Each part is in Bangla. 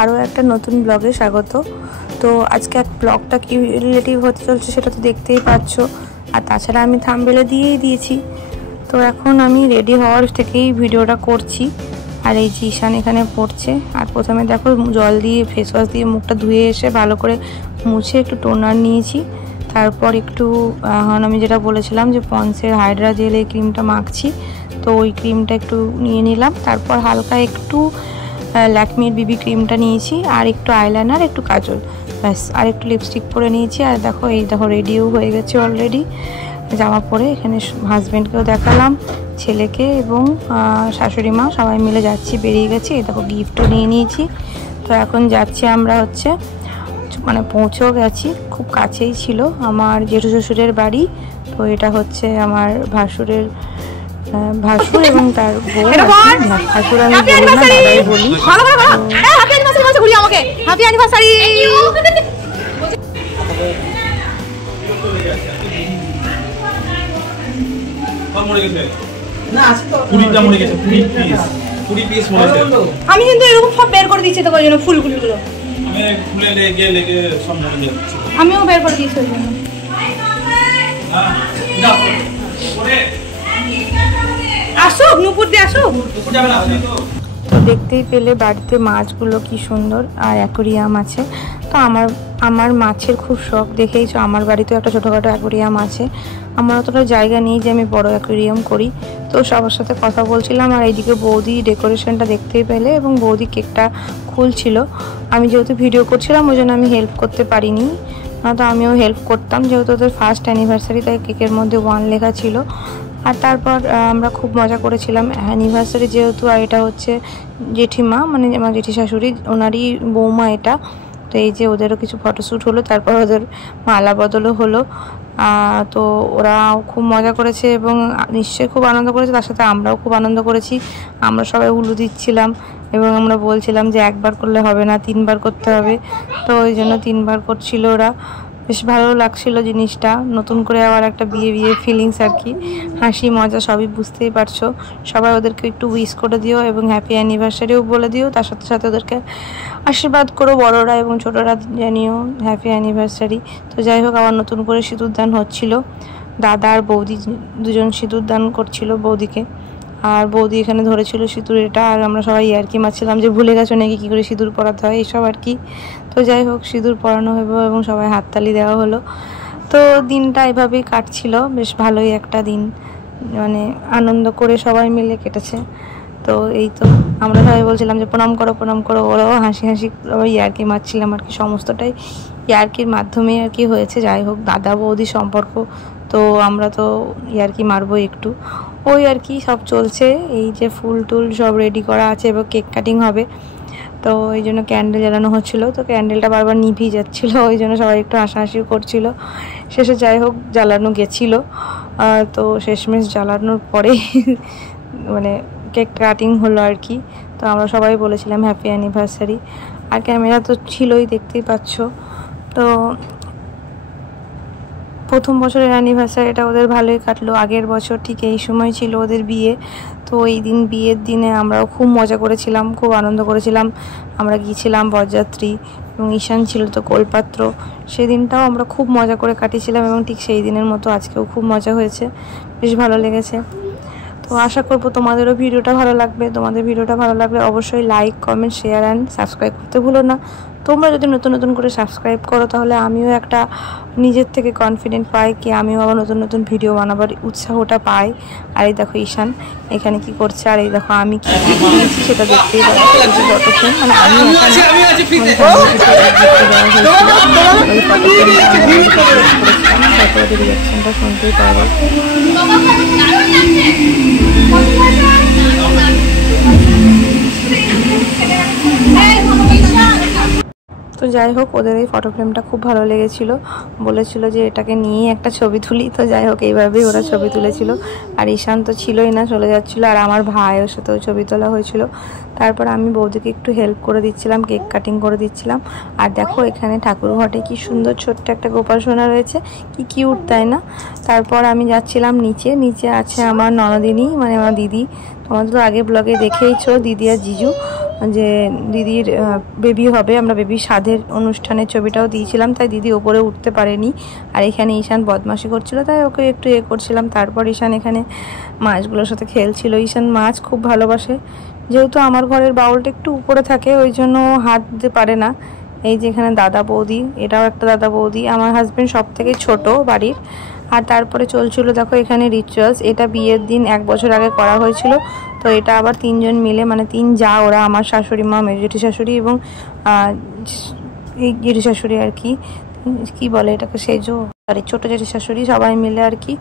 আরও একটা নতুন ব্লগে স্বাগত। তো আজকে এক ব্লগটা কি রিলেটিভ হতে চলছে সেটা তো দেখতেই পাচ্ছ, আর তাছাড়া আমি থাম্বনেলে দিয়েই দিয়েছি। তো এখন আমি রেডি হওয়ার থেকেই ভিডিওটা করছি। আর এই যে ঈশান এখানে পড়ছে, আর প্রথমে দেখো জল দিয়ে ফেস ওয়াশ দিয়ে মুখটা ধুয়ে এসে ভালো করে মুছে একটু টোনার নিয়েছি। তারপর একটু আমি যেটা বলেছিলাম যে পন্সের হাইড্রা জেল এই ক্রিমটা মাখছি, তো ওই ক্রিমটা একটু নিয়ে নিলাম। তারপর হালকা একটু ল্যাকমির বিবি ক্রিমটা নিয়েছি, আর একটু আইলাইনার, একটু কাজল, ব্যাস। আর একটু লিপস্টিক পরে নিয়েছি। আর দেখো এই দেখো রেডিও হয়ে গেছে অলরেডি জামা পরে। এখানে হাজব্যান্ডকেও দেখালাম, ছেলেকে এবং শাশুড়ি মা সবাই মিলে যাচ্ছি, বেরিয়ে গেছি। এই দেখো গিফটও নিয়ে নিয়েছি। তো এখন যাচ্ছি আমরা হচ্ছে মানে পৌঁছেও গেছি, খুব কাছেই ছিল আমার জেঠু শ্বশুরের বাড়ি। তো এটা হচ্ছে আমার ভাসুর এবং তার বউ। ভাসুর আমি বলি না, দাদাই বলি। আমি কিন্তু এরকম সব বের করে দিচ্ছি, তো ওই জন্য ফুলগুলো আমিও বের করে দিয়েছি ওই জন্য। আসুক নুপুর দিয়ে আসুক। তো দেখতেই পেলে বাড়িতে মাছগুলো কি সুন্দর, আর অ্যাকোরিয়াম আছে। তো আমার মাছের খুব শখ, দেখেইছো আমার বাড়িতেও একটা ছোটোখাটো অ্যাকোরিয়াম আছে। আমার অতটা জায়গা নেই যে আমি বড় অ্যাকোরিয়াম করি। তো সবার সাথে কথা বলছিলাম, আর এইদিকে বৌদি ডেকোরেশনটা দেখতেই পেলে, এবং বৌদি কেকটা খুলছিল। আমি যেহেতু ভিডিও করছিলাম ওই জন্য আমি হেল্প করতে পারিনি, তো আমিও হেল্প করতাম, যেহেতু ওদের ফার্স্ট অ্যানিভার্সারি, তাই কেকের মধ্যে 1 লেখা ছিল। আর তারপর আমরা খুব মজা করেছিলাম অ্যানিভার্সারি যেহেতু। আর এটা হচ্ছে জেঠিমা, মানে আমার জেঠি শাশুড়ি, ওনারই বৌমা এটা। তো এই যে ওদেরও কিছু ফটোশ্যুট হলো, তারপর ওদের মালা বদলও হলো। তো ওরাও খুব মজা করেছে এবং নিশ্চয়ই খুব আনন্দ করেছে, তার সাথে আমরাও খুব আনন্দ করেছি। আমরা সবাই উলু দিচ্ছিলাম এবং আমরা বলছিলাম যে একবার করলে হবে না, 3বার করতে হবে। তো ওই জন্য 3বার করছিল ওরা। বেশ ভালো লাগছিল জিনিসটা, নতুন করে আবার একটা বিয়ে ফিলিংস আর কি। হাসি মজা সবই বুঝতেই পারছো। সবাই ওদেরকে একটু উইশ করে দিও এবং হ্যাপি অ্যানিভার্সারিও বলে দিও, তার সাথে সাথে ওদেরকে আশীর্বাদ করো, বড়রা এবং ছোটরা জানিও হ্যাপি অ্যানিভার্সারি। তো যাই হোক, আবার নতুন করে সিঁদুরদান হচ্ছিল। দাদা আর বৌদি দুজন সিঁদুরদান করছিল বৌদিকে, আর বৌদি এখানে ধরেছিল সিঁদুর এটা। আর আমরা সবাই ইয়ার্কি মারছিলাম যে ভুলে গেছো নাকি কী করে সিঁদুর পরাতে হয়, এইসব আর কি। তো যাই হোক, সিঁদুর পরানো হলো এবং সবাই হাততালি দেওয়া হলো। তো দিনটা এভাবেই কাটছিল, বেশ ভালোই একটা দিন, মানে আনন্দ করে সবাই মিলে কেটেছে। তো এই তো আমরা সবাই বলছিলাম যে প্রণাম করো, ওরাও হাসি ইয়ার্কি মারছিলাম আর কি। সমস্তটাই ইয়ার্কির মাধ্যমে আর কি হয়েছে। যাই হোক, দাদা বৌদি সম্পর্ক, তো আমরা তো ইয়ার্কি মারবো একটু, ওই আর কি সব চলছে। এই যে ফুল টুল সব রেডি করা আছে এবং কেক কাটিং হবে। তো এই জন্য ক্যান্ডেল জ্বালানো হচ্ছিলো, তো ক্যান্ডেলটা বারবার নিভিয়ে যাচ্ছিলো, ওই জন্য সবাই একটু হাসাহাসিও করছিল। শেষে যাই হোক জ্বালানো গেছিলো। তো শেষমেশ জ্বালানোর পরে মানে কেক কাটিং হলো আর কি। তো আমরা সবাই বলেছিলাম হ্যাপি অ্যানিভার্সারি, আর ক্যামেরা তো ছিলই, দেখতেই পাচ্ছ। তো প্রথম বছরের অ্যানিভার্সারিটা ওদের ভালোই কাটলো। আগের বছর ঠিক এই সময় ছিল ওদের বিয়ে। তো এই দিন বিয়ের দিনে আমরাও খুব মজা করেছিলাম, খুব আনন্দ করেছিলাম। আমরা গিয়েছিলাম বরযাত্রী, এবং ঈশান ছিল তো কোলপাত্র। সেই দিনটাও আমরা খুব মজা করে কাটিয়েছিলাম, এবং ঠিক সেই দিনের মতো আজকেও খুব মজা হয়েছে, বেশ ভালো লেগেছে। তো আশা করবো তোমাদেরও ভিডিওটা ভালো লাগবে। তোমাদের ভিডিওটা ভালো লাগলে অবশ্যই like, comment, share and subscribe করতে ভুলো না। তোমরা যদি নতুন করে সাবস্ক্রাইব করো, তাহলে আমিও একটা নিজের থেকে কনফিডেন্ট পাই কি আমিও আবার নতুন ভিডিও বানাবার উৎসাহটা পাই। আর এই দেখো ঈশান এখানে কি করছে, আর এই দেখো আমি কি করছি সেটা দেখতেই পাচ্ছি। যতক্ষণ মানে আমি রিয়াকশনটা শুনতেই পারবো। তো যাই হোক, ওদের এই ফটো ফ্রেমটা খুব ভালো লেগেছিল, বলেছিল যে এটাকে নিয়ে একটা ছবি তুলি। তো যাই হোক, এইভাবেই ওরা ছবি তুলেছিল। আর ঈশান তো ছিলই না, চলে যাচ্ছিলো, আর আমার ভাইয়ের সাথেও ছবি তোলা হয়েছিল। তারপর আমি বৌদিকে একটু হেল্প করে দিচ্ছিলাম, কেক কাটিং করে দিচ্ছিলাম। আর দেখো এখানে ঠাকুর ঘটে কি সুন্দর ছোট্ট একটা গোপাল সোনা রয়েছে, কি কিউট তাই না। তারপর আমি যাচ্ছিলাম নিচে আছে আমার ননদিনী, মানে আমার দিদি। তোমাদের তো আগে ব্লগে দেখেইছো, দিদি আর জিজু। যে দিদির বেবি হবে, আমরা বেবির সাধের অনুষ্ঠানের ছবিটাও দিয়েছিলাম, তাই দিদি ওপরে উঠতে পারেনি। আর এখানে ঈশান বদমাশি করছিল, তাই ওকে একটু করছিলাম। তারপর ঈশান এখানে মাছগুলোর সাথে খেলছিল। ঈশান মাছ খুব ভালোবাসে, যেহেতু আমার ঘরের বাউলটা একটু উপরে থাকে ওই জন্য হাত দিতে পারে না। এই যে এখানে দাদা বৌদি, এটাও একটা দাদা বৌদি, আমার হাজবেন্ড সব থেকে ছোট বাড়ির। আর তারপরে চলছিল দেখো এখানে রিচুয়ালস। এটা বিয়ের দিন 1 বছর আগে করা হয়েছিল, তো এটা আবার 3 জন মিলে, মানে 3 যা ওরা, আমার শাশুড়ি মা, মেজ জেঠি শাশুড়ি এবং এই জেঠি শাশুড়ি আর কি, কি বলে এটাকে, সেজো সরি ছোটো জেঠি শাশুড়ি, সবাই মিলে আর কি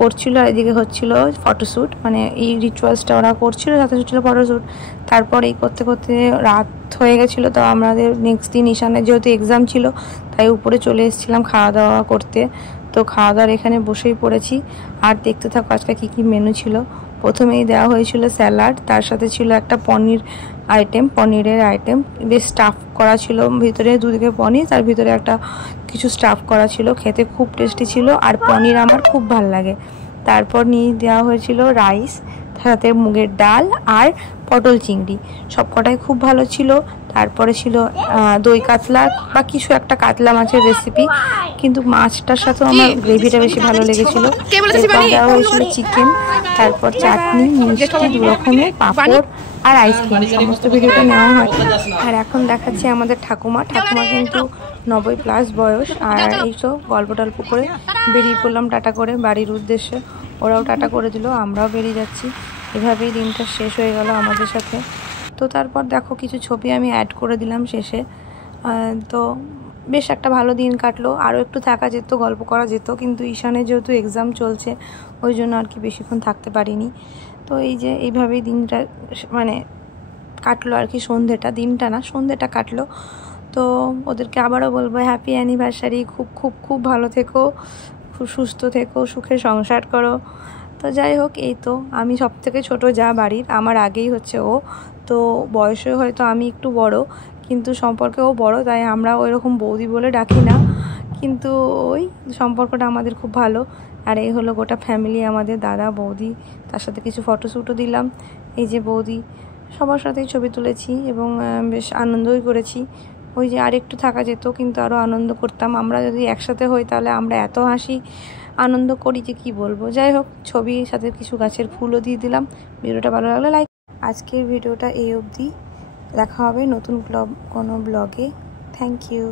করছিল। আর এদিকে হচ্ছিল ফটোশ্যুট, মানে এই রিচুয়ালসটা ওরা করছিল, সাথে হচ্ছিল ফটোশ্যুট। তারপর এই করতে করতে রাত হয়ে গেছিলো, তো আমাদের নেক্সট দিন ঈশানের যেহেতু এক্সাম ছিল, তাই উপরে চলে এসেছিলাম খাওয়া দাওয়া করতে। তো খাওয়া দাওয়ার এখানে বসেই পড়েছি। আর দেখতে থাকো আজকে কী কী মেনু ছিল। প্রথমেই দেওয়া হয়েছিল স্যালাড, তার সাথে ছিল একটা পনিরের আইটেম, বেশ স্টাফ করা ছিল ভিতরে, দুদিকে পনির, তার ভিতরে একটা কিছু স্টাফ করা ছিল, খেতে খুব টেস্টি ছিল। আর পনির আমার খুব ভাল লাগে। তারপর নিয়ে দেওয়া হয়েছিল রাইস, সাথে মুগের ডাল আর পটল চিংড়ি, সবকটাই খুব ভালো ছিল। তারপরে ছিল দই কাতলা বা কিছু একটা কাতলা মাছের রেসিপি, কিন্তু মাছটার সাথেও আমার গ্রেভিটা বেশি ভালো লেগেছিল। এরপর দেওয়া হয়েছিল চিকেন, তারপর চাটনি, মিষ্টি, 2 রকমের পাঁপড় আর আইসক্রিম, সমস্ত ভিডিওটা নেওয়া হয়। আর এখন দেখাচ্ছি আমাদের ঠাকুমা কিন্তু 90+ বয়স। আর এইসব গল্প টল্প করে বেরিয়ে পড়লাম টাটা করে বাড়ির উদ্দেশ্যে। ওরাও টাটা করে দিল, আমরাও বেরিয়ে যাচ্ছি। এভাবেই দিনটা শেষ হয়ে গেল আমাদের সাথে। তো তারপর দেখো কিছু ছবি আমি অ্যাড করে দিলাম শেষে। তো বেশ একটা ভালো দিন কাটলো, আরও একটু থাকা যেত, গল্প করা যেত, কিন্তু ঈশানের যেহেতু এক্সাম চলছে ওই জন্য আর কি বেশিক্ষণ থাকতে পারিনি। তো এই যে এইভাবেই দিনটা মানে কাটলো আর কি, সন্ধ্যেটা কাটলো। তো ওদেরকে আবারও বলবো হ্যাপি অ্যানিভার্সারি, খুব খুব খুব ভালো থেকো, খুব সুস্থ থেকো, সুখে সংসার করো। তো যাই হোক, এই তো আমি সব থেকে ছোটো যা বাড়ির, আমার আগেই হচ্ছে ও। তো বয়সে হয়তো আমি একটু বড়, কিন্তু সম্পর্কেও বড়, তাই আমরা ওই রকম বৌদি বলে ডাকি না, কিন্তু ওই সম্পর্কটা আমাদের খুব ভালো। আর এই হলো গোটা ফ্যামিলি আমাদের, দাদা বৌদি, তার সাথে কিছু ফটোশ্যুটও দিলাম। এই যে বৌদি, সবার সাথেই ছবি তুলেছি এবং বেশ আনন্দই করেছি। ওই যে আরেকটু থাকা যেত, কিন্তু আরও আনন্দ করতাম। আমরা যদি একসাথে হই তাহলে আমরা এত হাসি আনন্দ করি যে কি বলবো। যাই হোক, ছবির সাথে কিছু গাছের ফুলও দিয়ে দিলাম। ভিডিওটা ভালো লাগলে লাইক। আজকের ভিডিওটা এই অবধি, দেখা হবে নতুন কোনো ব্লগে। Thank you.